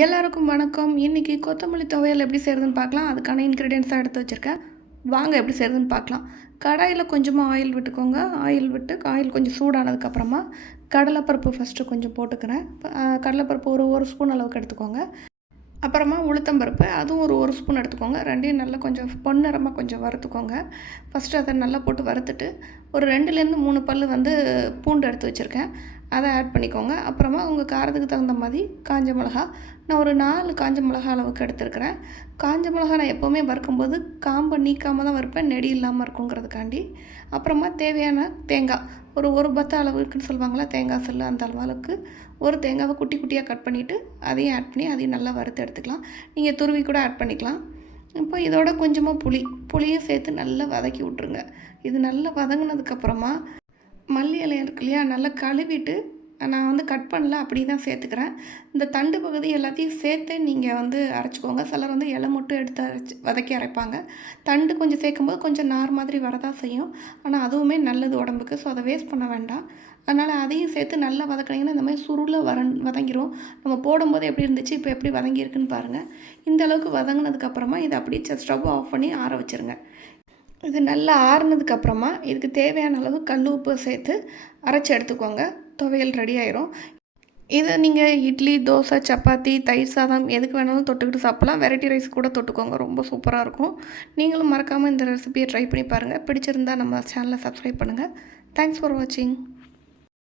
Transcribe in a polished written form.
எல்லாருக்கும் வணக்கம். இன்றைக்கி கொத்தமல்லி துவையல் எப்படி செய்கிறதுன்னு பார்க்கலாம். அதுக்கான இன்க்ரீடியன்ட்ஸாக எடுத்து வச்சுருக்கேன். வாங்க எப்படி செய்கிறதுன்னு பார்க்கலாம். கடாயில் கொஞ்சமாக ஆயில் விட்டுக்கோங்க. ஆயில் கொஞ்சம் சூடானதுக்கப்புறமா கடலைப்பருப்பு ஃபஸ்ட்டு கொஞ்சம் போட்டுக்கிறேன். கடலைப்பருப்பு ஒரு ஸ்பூன் அளவுக்கு எடுத்துக்கோங்க. அப்புறமா உளுத்தம்பருப்பு அதுவும் ஒரு ஸ்பூன் எடுத்துக்கோங்க. ரெண்டையும் நல்லா கொஞ்சம் பொன்னிறமாக கொஞ்சம் வறுத்துக்கோங்க. ஃபஸ்ட்டு அதை நல்லா போட்டு வறுத்துட்டு ஒரு 2லேருந்து 3 பல் பூண்டு எடுத்து வச்சுருக்கேன். அதை ஆட் பண்ணிக்கோங்க. அப்புறமா உங்கள் காரத்துக்கு தகுந்த மாதிரி காஞ்ச மிளகா, நான் ஒரு 4 காஞ்ச மிளகா அளவுக்கு எடுத்துருக்கிறேன். காஞ்ச மிளகா நான் எப்போவுமே வறுக்கும்போது காம்பை நீக்காமல் தான் வறுப்பேன், நெடி இல்லாமல் இருக்குங்கிறதுக்காண்டி. அப்புறமா தேவையான தேங்காய் ஒரு பத்த அளவுக்குன்னு சொல்லுவாங்களா, தேங்காய் சில்லு அந்த அளவுக்கு ஒரு தேங்காவை குட்டி குட்டியாக கட் பண்ணிவிட்டு அதையும் ஆட் பண்ணி அதையும் நல்லா வறுத்து எடுத்துக்கலாம். நீங்கள் துருவி கூட ஆட் பண்ணிக்கலாம். இப்போ இதோட கொஞ்சமாக புளியும் சேர்த்து நல்லா வதக்கி விட்ருங்க. இது நல்லா வதங்கினதுக்கப்புறமா மல்லி இலை இருக்கு இல்லையா, நல்லா கழுவிட்டு நான் கட் பண்ணல, அப்படி தான் சேர்த்துக்கிறேன். இந்த தண்டு பகுதி எல்லாத்தையும் சேர்த்து நீங்கள் அரைச்சிக்கோங்க. சிலர் இலை மட்டும் எடுத்து வதக்கி அரைப்பாங்க. தண்டு கொஞ்சம் சேர்க்கும்போது கொஞ்சம் நார் மாதிரி வரதான் செய்யும். ஆனால் அதுவுமே நல்லது உடம்புக்கு. ஸோ அதை வேஸ்ட் பண்ண வேண்டாம். அதனால் அதையும் சேர்த்து நல்லா வதக்கினீங்கன்னா இந்த மாதிரி சுருளை வதங்கிரும். நம்ம போடும்போது எப்படி இருந்துச்சு, இப்போ எப்படி வதங்கியிருக்குன்னு பாருங்கள். இந்த அளவுக்கு வதங்கினதுக்கப்புறமா இதை அப்படியே ஸ்டவ் ஆஃப் பண்ணி ஆற வச்சுருங்க. இது நல்லா ஆறுனதுக்கப்புறமா இதுக்கு தேவையான அளவு கல் உப்பு சேர்த்து அரைச்சி எடுத்துக்கோங்க. துவையல் ரெடி ஆயிரும். இதை நீங்கள் இட்லி, தோசை, சப்பாத்தி, தயிர் சாதம் எதுக்கு வேணாலும் தொட்டுக்கிட்டு சாப்பிட்லாம். வெரைட்டி ரைஸ் கூட தொட்டுக்கோங்க, ரொம்ப சூப்பராக இருக்கும். நீங்களும் மறக்காமல் இந்த ரெசிபியை ட்ரை பண்ணி பாருங்கள். பிடிச்சிருந்தால் நம்ம சேனலை சப்ஸ்கிரைப் பண்ணுங்கள். தேங்க்ஸ் ஃபார் வாட்சிங்.